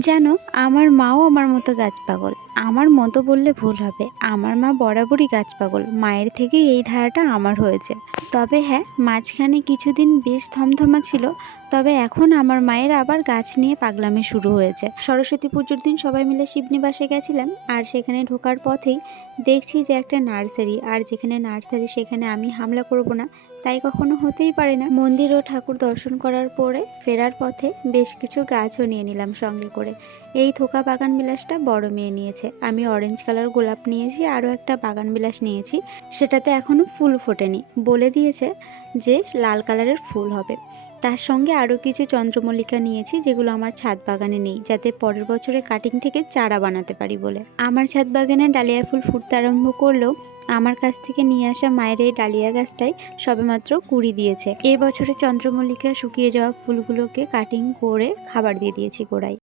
জানো আমার মাও আমার মতো গাছ পাগল। আমার মতো বললে ভুল হবে। আমার মা বরাবরই গাছ পাগল। মায়ের থেকে এই ধারাটা আমার হয়েছে। তবে হ্যাঁ মাঝখানে কিছুদিন বেশ থমথমা ছিল। তবে এখন আমার মায়ের আবার গাছ নিয়ে পাগলামি শুরু হয়েছে। সরস্বতী পুজোর দিন সবাই মিলে শিবনিবাসে গেছিলাম, আর সেখানে ঢোকার পথেই দেখছি যে একটা নার্সারি, আর যেখানে নার্সারি সেখানে আমি হামলা করব না, তাই কখনো হতেই পারে না। মন্দির ও ঠাকুর দর্শন করার পরে ফেরার পথে বেশ কিছু গাছও নিয়ে নিলাম সঙ্গে করে। এই থোকা বাগান বিলাসটা বড় মেয়ে নিয়েছে। আমি অরেঞ্জ কালার গোলাপ নিয়েছি, আরও একটা বাগান বিলাস নিয়েছি। সেটাতে এখনও ফুল ফোটেনি। বলে দিয়েছে যে লাল কালারের ফুল হবে। তার সঙ্গে আরও কিছু চন্দ্রমল্লিকা নিয়েছি, যেগুলো আমার ছাদ বাগানে নেই, যাতে পরের বছরে কাটিং থেকে চারা বানাতে পারি বলে। আমার ছাদ বাগানে ডালিয়া ফুল ফুটতে আরম্ভ করলেও আমার কাছ থেকে নিয়ে আসা মায়ের এই ডালিয়া গাছটাই সবেমাত্র কুড়ি দিয়েছে। এই বছরে চন্দ্রমল্লিকা শুকিয়ে যাওয়া ফুলগুলোকে কাটিং করে খাবার দিয়ে দিয়েছি গোড়ায়।